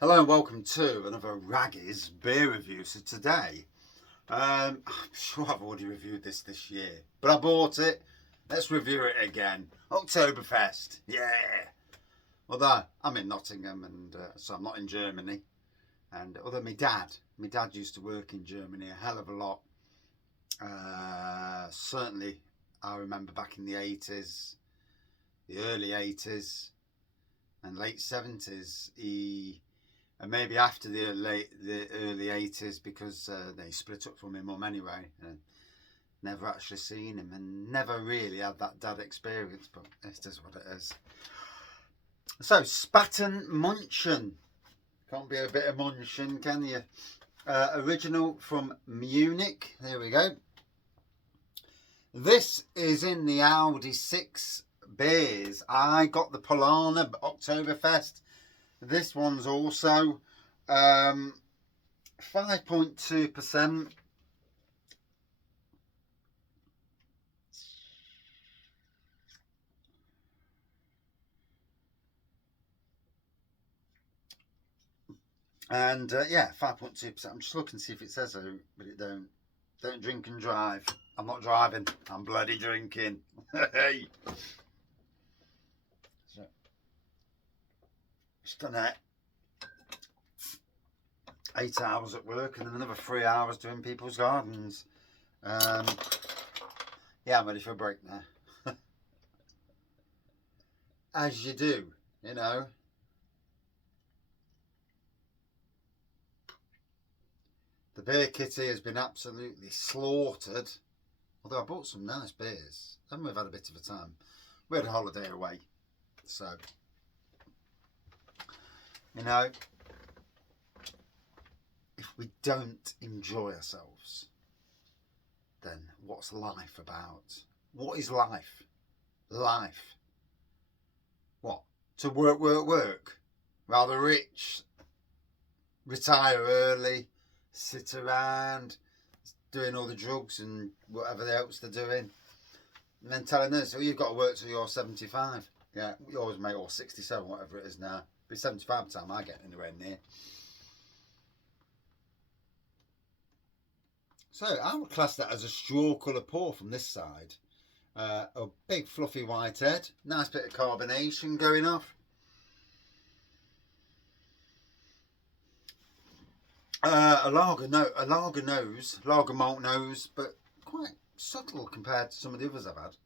Hello and welcome to another Raggy's beer review. So today, I'm sure I've already reviewed this year, but I bought it. Let's review it again. Oktoberfest, yeah. Although I'm in Nottingham and so I'm not in Germany. And although my dad used to work in Germany a hell of a lot. Certainly, I remember back in the 80s, the early 80s and late 70s, and maybe after the early 80s, because they split up from my mum anyway, and never actually seen him and never really had that dad experience, but it is what it is. So Spaten Münchner, can't be a bit of Munching, can you? Original from Munich. There we go. This is in the Audi 6 beers. I got the Polana Oktoberfest. This one's also 5.2%. And yeah, 5.2%. I'm just looking to see if it says so, but it don't. Don't drink and drive. I'm not driving. I'm bloody drinking. Hey. So, just done it. 8 hours at work and then another 3 hours doing people's gardens. Yeah, I'm ready for a break now. As you do, you know. The beer kitty has been absolutely slaughtered. Although I bought some nice beers. And we've had a bit of a time. We had a holiday away. So, you know, if we don't enjoy ourselves, then what's life about? What is life? Life. What? To work? Rather rich, retire early, sit around, doing all the drugs and whatever else they're doing. And then telling us, oh, you've got to work till you're 75. Yeah, yours, mate, or 67, whatever it is now. It'll be 75 by the time I get anywhere near. So I would class that as a straw colour pour from this side. A big fluffy white head, nice bit of carbonation going off. A lager malt nose, but quite subtle compared to some of the others I've had.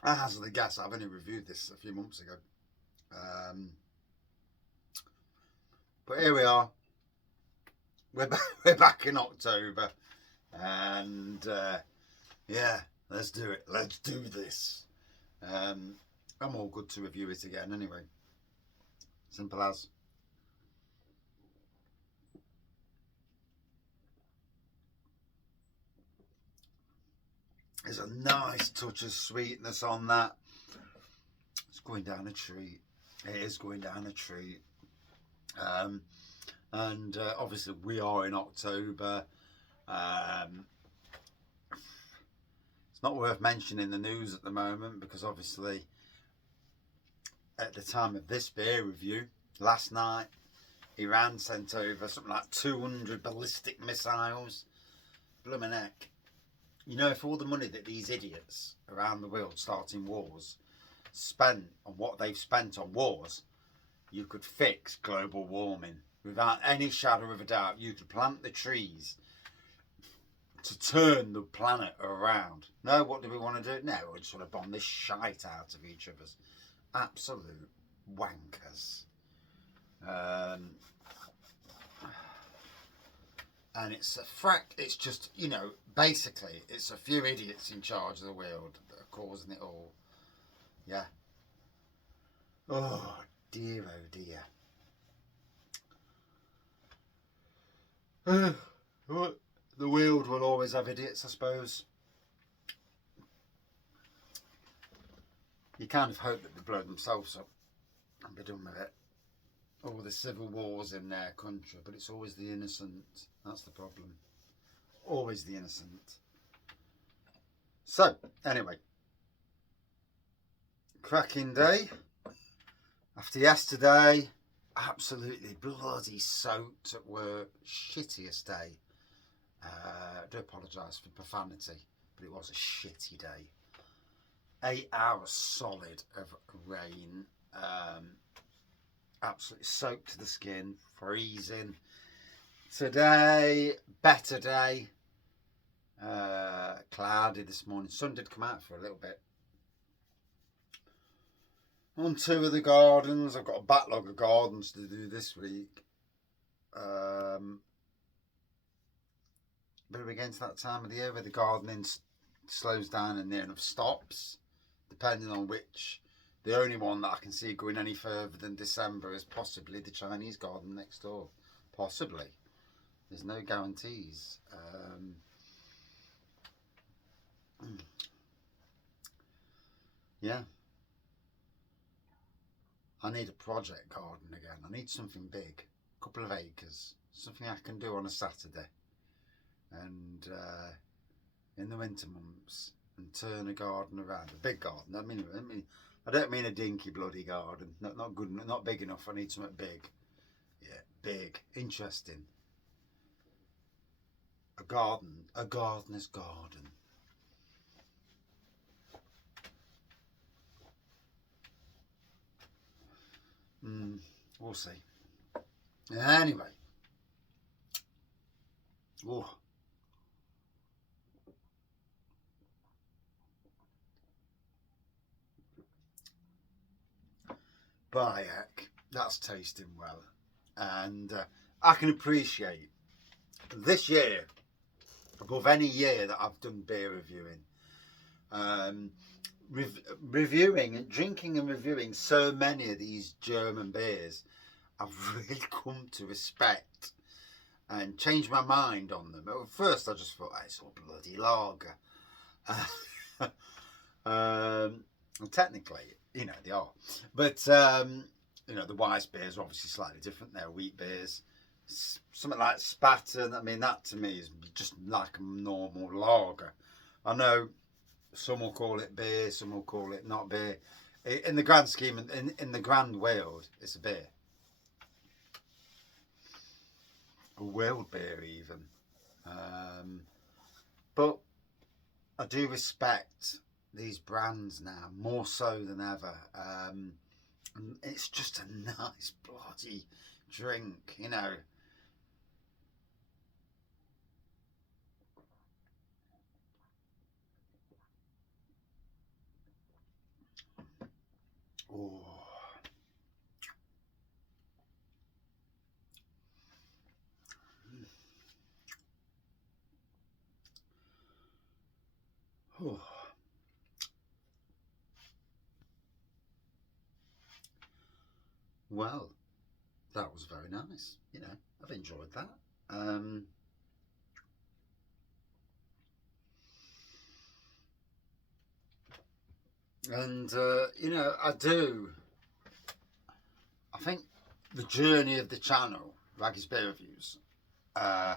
I hazard a guess, I've only reviewed this a few months ago. But here we are. We're back in October, and yeah, let's do it. Let's do this. I'm all good to review it again anyway. Simple as. There's a nice touch of sweetness on that. It's going down a treat. It is going down a treat. And obviously we are in October. It's not worth mentioning the news at the moment because obviously at the time of this beer review, last night, Iran sent over something like 200 ballistic missiles. Blooming heck. You know, if all the money that these idiots around the world starting wars spent on what they've spent on wars, you could fix global warming. Without any shadow of a doubt, you could plant the trees to turn the planet around. No, what do we want to do? No, we just want to bomb this shite out of each other's. Absolute wankers. And it's it's just, you know, basically it's a few idiots in charge of the world that are causing it all. Yeah. Oh dear, oh dear. The world will always have idiots, I suppose. You kind of hope that they blow themselves up and be done with it. All the civil wars in their country, but it's always the innocent. That's the problem. Always the innocent. So, anyway, cracking day. After yesterday, absolutely bloody soaked at work. Shittiest day. I do apologise for profanity, but it was a shitty day. 8 hours solid of rain. Absolutely soaked to the skin, freezing. Today, better day. Cloudy this morning. Sun did come out for a little bit. On 2 of the gardens. I've got a backlog of gardens to do this week. But we're getting to that time of the year where the gardening slows down and near enough stops, depending on which. The only one that I can see going any further than December is possibly the Chinese garden next door. Possibly. There's no guarantees. Yeah. I need a project garden again. I need something big. A couple of acres. Something I can do on a Saturday. And in the winter months. And turn a garden around. A big garden. I don't mean a dinky bloody garden. Not good. Not big enough. I need something big. Yeah, big. Interesting. A garden. A gardener's garden. We'll see. Anyway. Oh. Bayek. That's tasting well. And I can appreciate this year, above any year that I've done beer reviewing, reviewing and drinking and reviewing so many of these German beers, I've really come to respect and change my mind on them. At first I just thought, oh, it's all bloody lager. Technically, you know, they are. But, you know, the Weiss beers are obviously slightly different. They're wheat beers. Something like Spaten, I mean, that to me is just like a normal lager. I know some will call it beer, some will call it not beer. In the grand scheme, in the grand world, it's a beer. A world beer even. But I do respect these brands now, more so than ever. And it's just a nice bloody drink, you know. Oh. Oh. Well, that was very nice. You know, I've enjoyed that. You know, I think the journey of the channel, Raggy's Beer Reviews, I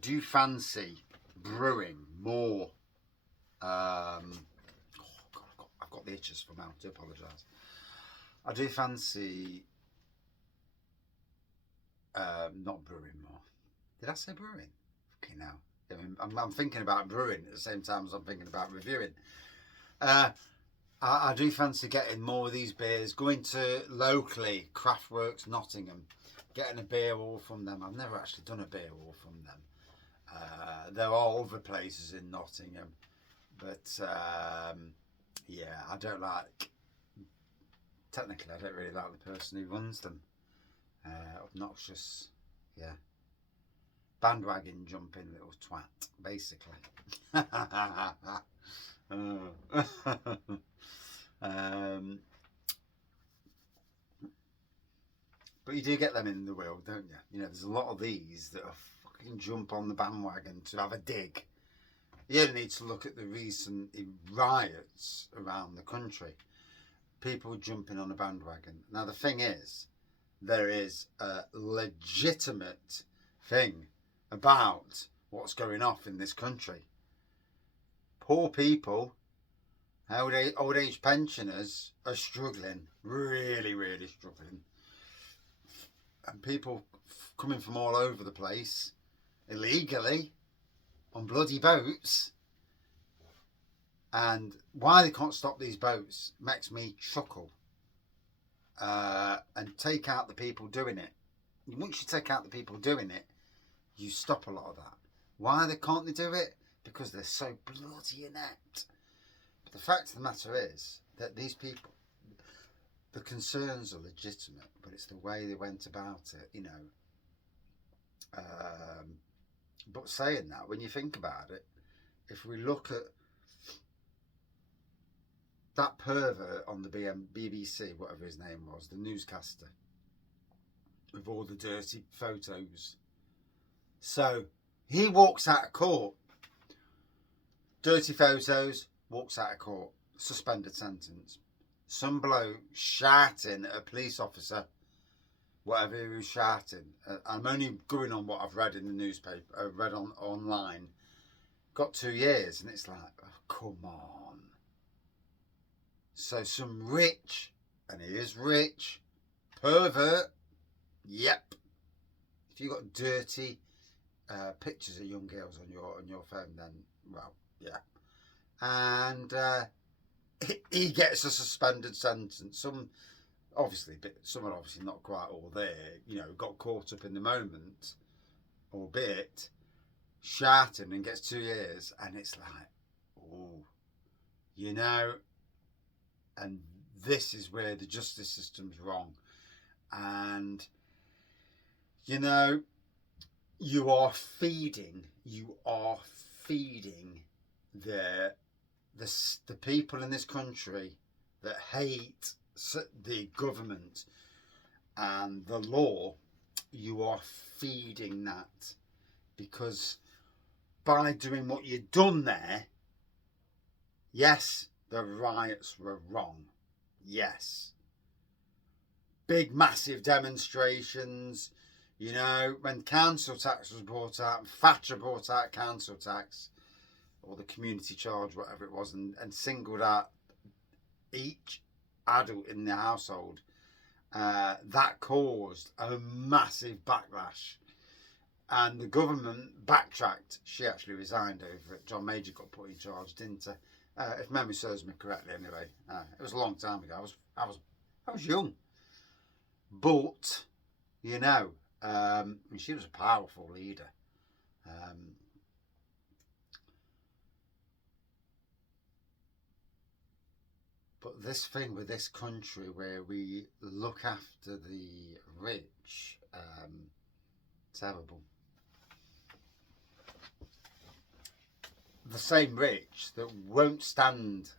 do fancy brewing more. Oh God, I've got the itches for mouth, I do apologise. I do fancy not brewing more. Did I say brewing? Okay, now I'm thinking about brewing at the same time as I'm thinking about reviewing. I do fancy getting more of these beers, going to locally, Craftworks Nottingham, getting a beer hall from them. I've never actually done a beer hall from them. There are other places in Nottingham, but yeah, I don't like, technically I don't really like the person who runs them. Obnoxious, yeah. Bandwagon jumping little twat, basically. But you do get them in the world, don't you? You know, there's a lot of these that are fucking jump on the bandwagon to have a dig. You only need to look at the recent riots around the country. People jumping on a bandwagon. Now the thing is, there is a legitimate thing about what's going off in this country. poor people, old age pensioners are struggling, really, really struggling. And people coming from all over the place, illegally, on bloody boats. And why they can't stop these boats makes me chuckle. And take out the people doing it. Once you take out the people doing it, you stop a lot of that. Why can't they do it? Because they're so bloody inept. But the fact of the matter is that these people, the concerns are legitimate, but it's the way they went about it, you know. But saying that, when you think about it, if we look at that pervert on the BBC, whatever his name was, the newscaster, with all the dirty photos. So he walks out of court, dirty photos, walks out of court, suspended sentence. Some bloke shouting at a police officer, whatever he was shouting. I'm only going on what I've read in the newspaper, read online. Got 2 years, and it's like, oh, come on. So some rich, and he is rich, pervert, yep. If you got dirty pictures of young girls on your phone, then, well, yeah. And he gets a suspended sentence. Some are obviously not quite all there, you know, got caught up in the moment, albeit, shouting, and gets 2 years. And it's like, oh, you know. And this is where the justice system's wrong. And, you know, you are feeding the people in this country that hate the government and the law. You are feeding that, because by doing what you've done there, yes, the riots were wrong. Yes. Big, massive demonstrations. You know, when council tax was brought out, Thatcher brought out council tax, or the community charge, whatever it was, and singled out each adult in the household, that caused a massive backlash. And the government backtracked. She actually resigned over it. John Major got put in charge, didn't he? If memory serves me correctly, anyway. It was a long time ago. I was young, but you know, she was a powerful leader. But this thing with this country, where we look after the rich, terrible. The same rich that won't stand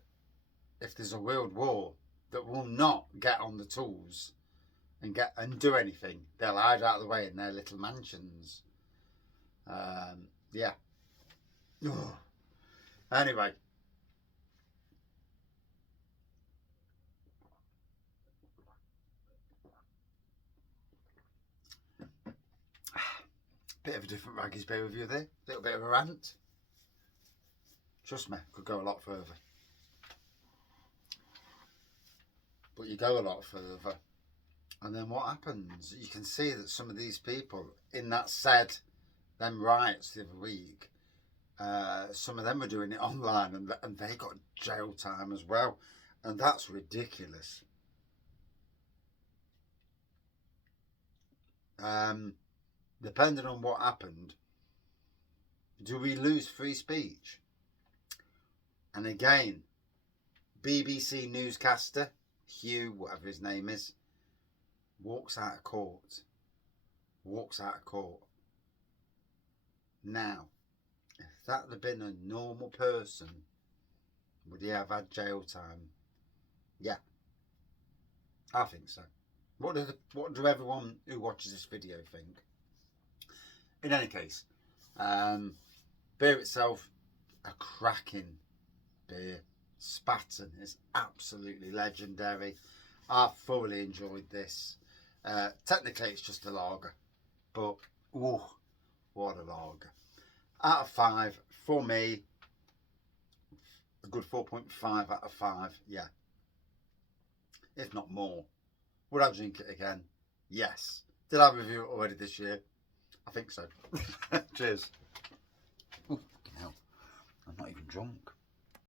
if there's a world war, that will not get on the tools and do anything. They'll hide out of the way in their little mansions. Yeah. Ugh. Anyway. Bit of a different Raggy's Bay review there. Little bit of a rant. Trust me, could go a lot further. But you go a lot further, and then what happens? You can see that some of these people in that said them riots the other week, some of them were doing it online, and they got jail time as well, and that's ridiculous. Depending on what happened, do we lose free speech? And again, BBC newscaster Hugh, whatever his name is, walks out of court. Now, if that had been a normal person, would he have had jail time? Yeah, I think so. What do everyone who watches this video think? In any case, beer itself, a cracking beer. Spaten is absolutely legendary. I thoroughly enjoyed this. Technically it's just a lager, but ooh, what a lager. Out of 5 for me, good 4.5 out of 5, yeah. If not more. Would I drink it again? Yes. Did I review it already this year? I think so. Cheers. Oh, fucking hell. I'm not even drunk.